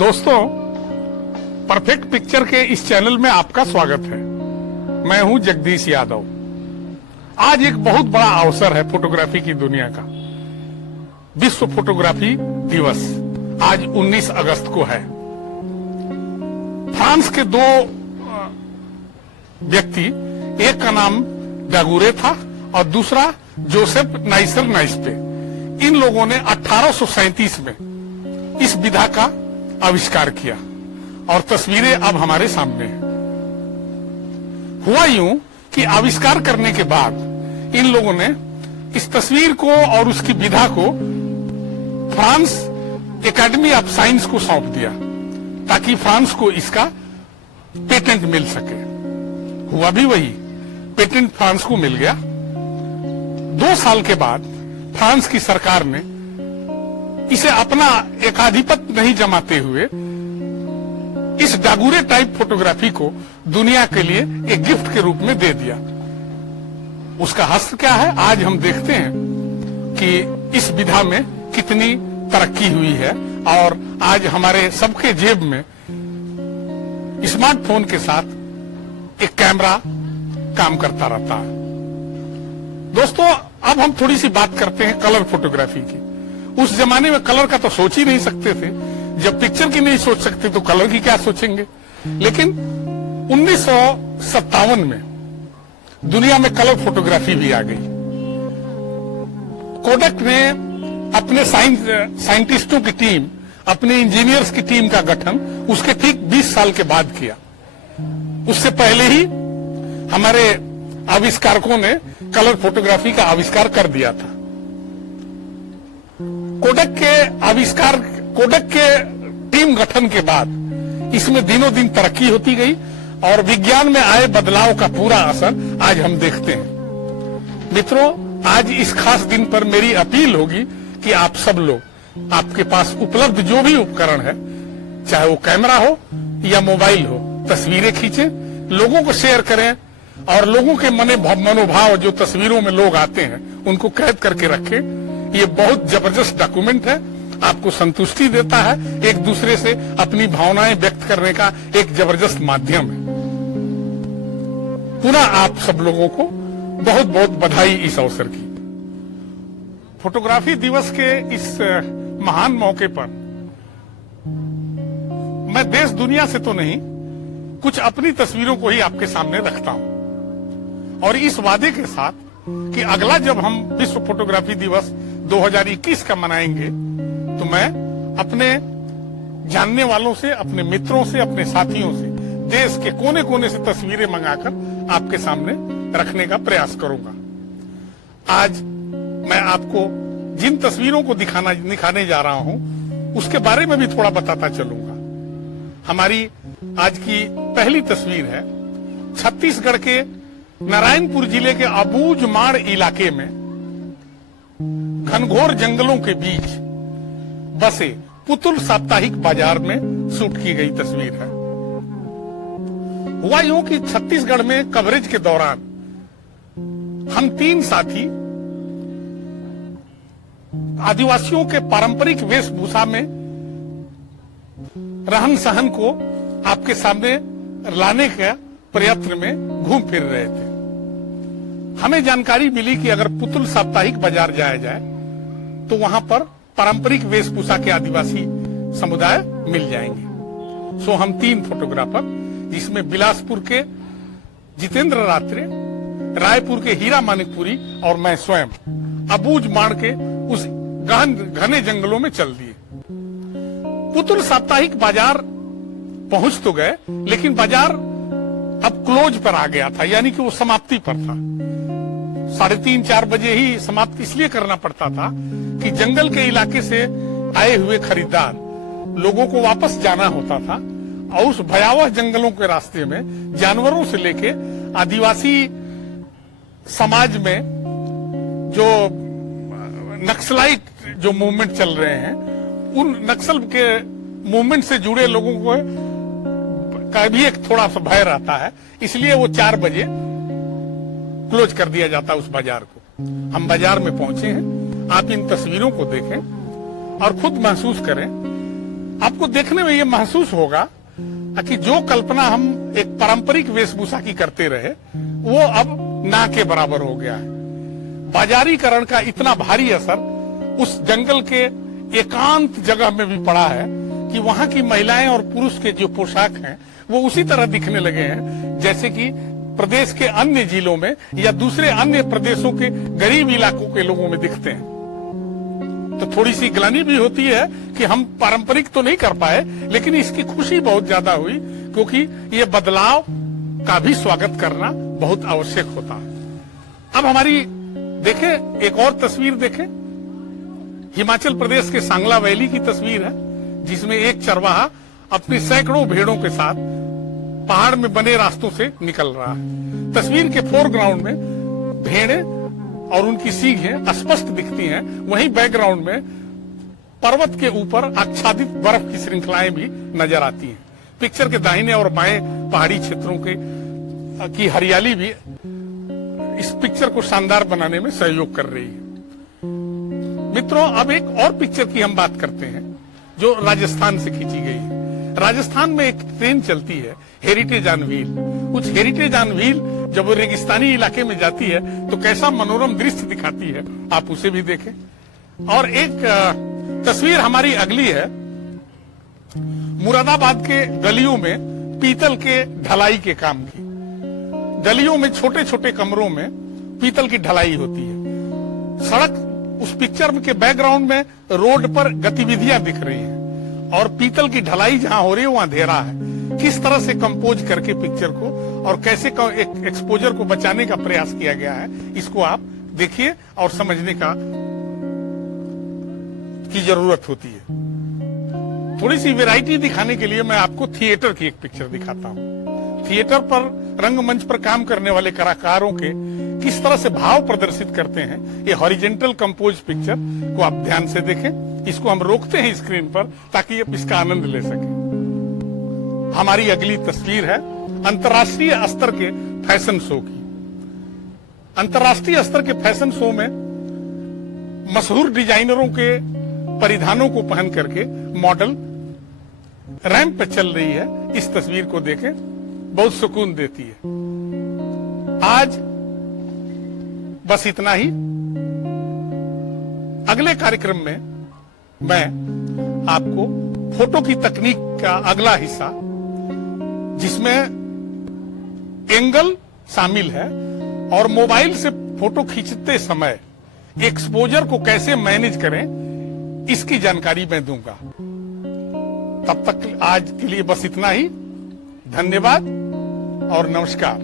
दोस्तों, perfect picture के इस चैनल में आपका स्वागत है। मैं हूं जगदीश यादव। आज एक बहुत बड़ा अवसर है फोटोग्राफी की दुनिया का। विश्व फोटोग्राफी दिवस आज 19 अगस्त को है। फ्रांस के दो व्यक्ति, एक का नाम डागुरे था और दूसरा जोसेफ नाइसर नाइस्पे, इन लोगों ने 1837 में इस विधा का आविष्कार किया और तस्वीरें अब हमारे सामने हैं। हुआ यूं कि आविष्कार करने के बाद इन लोगों ने इस तस्वीर को और उसकी विधा को फ्रांस एकेडमी ऑफ साइंस को सौंप दिया ताकि फ्रांस को इसका पेटेंट मिल सके। हुआ भी वही, पेटेंट फ्रांस को मिल गया। 2 साल के बाद फ्रांस की सरकार ने इसे अपना एकाधिपत्य नहीं जमाते हुए इस डागुरे टाइप फोटोग्राफी को दुनिया के लिए एक गिफ्ट के रूप में दे दिया। उसका हस्त क्या है, आज हम देखते हैं कि इस विधा में कितनी तरक्की हुई है और आज हमारे सबके जेब में स्मार्टफोन के साथ एक कैमरा काम करता रहता है। दोस्तों, अब हम थोड़ी सी बात करते हैं कलर फोटोग्राफी की। उस जमाने में कलर का तो सोच ही नहीं सकते थे। जब पिक्चर की नहीं सोच सकते तो कलर की क्या सोचेंगे। लेकिन 1957 में दुनिया में कलर फोटोग्राफी भी आ गई। कोडक ने अपने साइंटिस्टों की टीम, अपने इंजीनियर्स की टीम का गठन उसके ठीक 20 साल के बाद किया। उससे पहले ही हमारे आविष्कारकों ने कलर फोटोग्राफी का आविष्कार कर दिया था। कोडक के टीम गठन के बाद इसमें दिनों दिन तरक्की होती गई और विज्ञान में आए बदलाव का पूरा असर आज हम देखते हैं। मित्रों, आज इस खास दिन पर मेरी अपील होगी कि आप सब लोग, आपके पास उपलब्ध जो भी उपकरण है, चाहे वो कैमरा हो या मोबाइल हो, तस्वीरें खींचें, लोगों को शेयर करें और लोगों के मनोभाव जो तस्वीरों में लोग आते हैं उनको कैद करके रखें। ये बहुत जबरदस्त डॉक्यूमेंट है, आपको संतुष्टि देता है, एक दूसरे से अपनी भावनाएं व्यक्त करने का एक जबरदस्त माध्यम है। पुनः आप सब लोगों को बहुत बहुत बधाई इस अवसर की। फोटोग्राफी दिवस के इस महान मौके पर मैं देश दुनिया से तो नहीं, कुछ अपनी तस्वीरों को ही आपके सामने रखता हूं और इस वादे के साथ कि अगला जब हम विश्व फोटोग्राफी दिवस 2021 का मनाएंगे तो मैं अपने जानने वालों से, अपने मित्रों से, अपने साथियों से देश के कोने कोने से तस्वीरें मंगाकर आपके सामने रखने का प्रयास करूंगा। आज मैं आपको जिन तस्वीरों को दिखाने जा रहा हूं उसके बारे में भी थोड़ा बताता चलूंगा। हमारी आज की पहली तस्वीर है छत्तीसगढ़ के नारायणपुर जिले के अबूझमाड़ इलाके में घनघोर जंगलों के बीच बसे पुतुल साप्ताहिक बाजार में शूट की गई तस्वीर है। हुआ यूं कि छत्तीसगढ़ में कवरेज के दौरान हम 3 साथी आदिवासियों के पारंपरिक वेशभूषा में रहन सहन को आपके सामने लाने के प्रयत्न में घूम फिर रहे थे। हमें जानकारी मिली कि अगर पुतुल साप्ताहिक बाजार जाया जाए तो वहां पर पारंपरिक वेशभूषा के आदिवासी समुदाय मिल जाएंगे। सो हम 3 फोटोग्राफर, जिसमें बिलासपुर के जितेंद्र रात्रे, रायपुर के हीरा मानिकपुरी और मैं स्वयं अबूझमाड़ के उस घने जंगलों में चल दिए। पुतुल साप्ताहिक बाजार पहुंच तो गए, लेकिन बाजार अब क्लोज पर आ गया था, यानी कि वो समाप्ति पर था। 3:30-4 बजे ही समाप्त इसलिए करना पड़ता था कि जंगल के इलाके से आए हुए खरीदार लोगों को वापस जाना होता था और उस भयावह जंगलों के रास्ते में जानवरों से लेके आदिवासी समाज में जो नक्सलाइट जो मूवमेंट चल रहे हैं, उन नक्सल के मूवमेंट से जुड़े लोगों को का भी एक थोड़ा सा भय रहता है, इसलिए वो 4 बजे क्लोज कर दिया जाता है उस बाजार को। हम बाजार में पहुंचे हैं, आप इन तस्वीरों को देखें और खुद महसूस करें आपको देखने में ये महसूस होगा कि जो कल्पना हम एक पारंपरिक वेशभूषा की करते रहे वो अब ना के बराबर हो गया है। बाजारीकरण का इतना भारी असर उस जंगल के एकांत जगह में भी पड़ा है कि वहां की महिलाएं और पुरुष के जो पोशाक हैं वो उसी तरह दिखने लगे हैं जैसे कि प्रदेश के अन्य जिलों में या दूसरे अन्य प्रदेशों के गरीब इलाकों के लोगों में दिखते हैं। तो थोड़ी सी ग्लानि भी होती है कि हम पारंपरिक तो नहीं कर पाए, लेकिन इसकी खुशी बहुत ज्यादा हुई क्योंकि ये बदलाव का भी स्वागत करना बहुत आवश्यक होता है। अब हमारी देखें, एक और तस्वीर देखें, हिमाचल प्रदेश के सांगला वैली की तस्वीर है जिसमें एक चरवाहा अपने सैकड़ों भेड़ों के साथ पहाड़ में बने रास्तों से निकल रहा है। तस्वीर के फोरग्राउंड में भेड़ें और उनकी सींगें स्पष्ट दिखती हैं, वहीं बैकग्राउंड में पर्वत के ऊपर आच्छादित बर्फ की श्रृंखलाएं भी नजर आती हैं। पिक्चर के दाहिने और बाएं पहाड़ी क्षेत्रों की हरियाली भी इस पिक्चर को शानदार बनाने में सहयोग कर रही है। मित्रों, अब एक और पिक्चर की हम बात करते हैं जो राजस्थान से खींची गई है। राजस्थान में एक ट्रेन चलती है, हेरिटेज ऑन व्हील। कुछ हेरिटेज ऑन व्हील जब वो रेगिस्तानी इलाके में जाती है तो कैसा मनोरम दृश्य दिखाती है, आप उसे भी देखें। और एक तस्वीर हमारी अगली है मुरादाबाद के गलियों में पीतल के ढलाई के काम की। गलियों में छोटे छोटे कमरों में पीतल की ढलाई होती है। सड़क, उस पिक्चर के बैकग्राउंड में रोड पर गतिविधियां दिख रही हैं और पीतल की ढलाई जहां हो रही है वहां अंधेरा है। किस तरह से कंपोज करके पिक्चर को और कैसे एक एक्सपोजर को बचाने का प्रयास किया गया है, इसको आप देखिए और समझने की जरूरत होती है। थोड़ी सी वैरायटी दिखाने के लिए मैं आपको थिएटर की एक पिक्चर दिखाता हूं। थिएटर पर रंगमंच पर काम करने वाले कलाकारों के किस तरह से भाव प्रदर्शित करते हैं, ये हॉरिजेंटल कंपोज पिक्चर को आप ध्यान से देखें। इसको हम रोकते हैं स्क्रीन पर ताकि आप इसका आनंद ले सकें। हमारी अगली तस्वीर है अंतर्राष्ट्रीय स्तर के फैशन शो की। अंतर्राष्ट्रीय स्तर के फैशन शो में मशहूर डिजाइनरों के परिधानों को पहन करके मॉडल रैंप पे चल रही है। इस तस्वीर को देखें, बहुत सुकून देती है। आज बस इतना ही। अगले कार्यक्रम में मैं आपको फोटो की तकनीक का अगला हिस्सा, जिसमें एंगल शामिल है और मोबाइल से फोटो खींचते समय एक्सपोजर को कैसे मैनेज करें, इसकी जानकारी मैं दूंगा। तब तक आज के लिए बस इतना ही। धन्यवाद और नमस्कार।